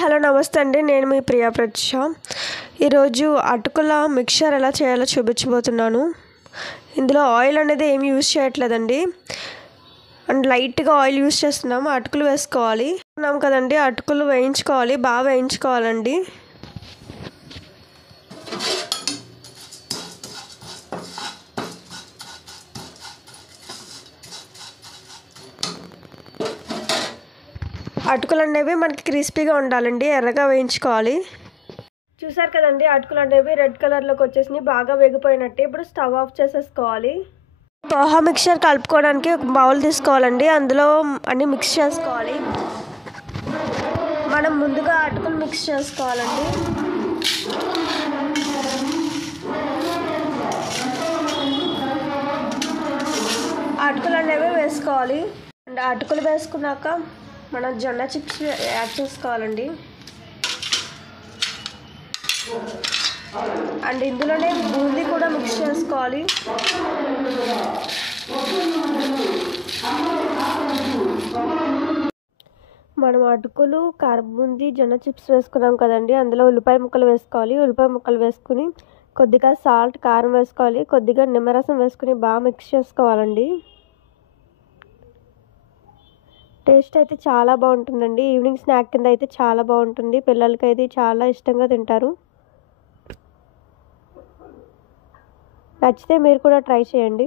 Hello నమస్తే అండి. నేను మీ ప్రియా ప్రత్యూష. ఈరోజు అటుకుల మిక్చర్ ఎలా చేయాలో చూపించబోతున్నాను. ఇందులో ఆయిల్ అనేది ఏమి యూజ్ చేయట్లేదండి, అండ్ లైట్గా ఆయిల్ యూజ్ చేస్తున్నాము. అటుకులు వేసుకోవాలి అన్నాం కదండి, అటుకులు వేయించుకోవాలి, బాగా వేయించుకోవాలండి. అటుకులు అనేవి మనకి క్రిస్పీగా ఉండాలండి, ఎర్రగా వేయించుకోవాలి. చూసారు కదండి, అటుకులు అనేవి రెడ్ కలర్లోకి వచ్చేసి బాగా వేగిపోయినట్టు. ఇప్పుడు స్టవ్ ఆఫ్ చేసేసుకోవాలి. పోహా మిక్చర్ కలుపుకోవడానికి ఒక బౌల్ తీసుకోవాలండి, అందులో అన్నీ మిక్స్ చేసుకోవాలి. మనం ముందుగా అటుకులు మిక్స్ చేసుకోవాలండి. అటుకులు అనేవి వేసుకోవాలి. అండ్ అటుకులు వేసుకున్నాక మనం జొన్న చిప్స్ యాడ్ చేసుకోవాలండి. అండ్ ఇందులోనే బూందీ కూడా మిక్స్ చేసుకోవాలి. మనం అటుకులు, కారం బూందీ, జొన్న చిప్స్ వేసుకున్నాం కదండి, అందులో ఉల్లిపాయ ముక్కలు వేసుకోవాలి. ఉల్లిపాయ ముక్కలు వేసుకుని కొద్దిగా సాల్ట్, కారం వేసుకోవాలి. కొద్దిగా నిమ్మరసం వేసుకుని బాగా మిక్స్ చేసుకోవాలండి. టేస్ట్ అయితే చాలా బాగుంటుందండి. ఈవినింగ్ స్నాక్ కింద అయితే చాలా బాగుంటుంది. పిల్లలకి అయితే చాలా ఇష్టంగా తింటారు. నచ్చితే మీరు కూడా ట్రై చేయండి.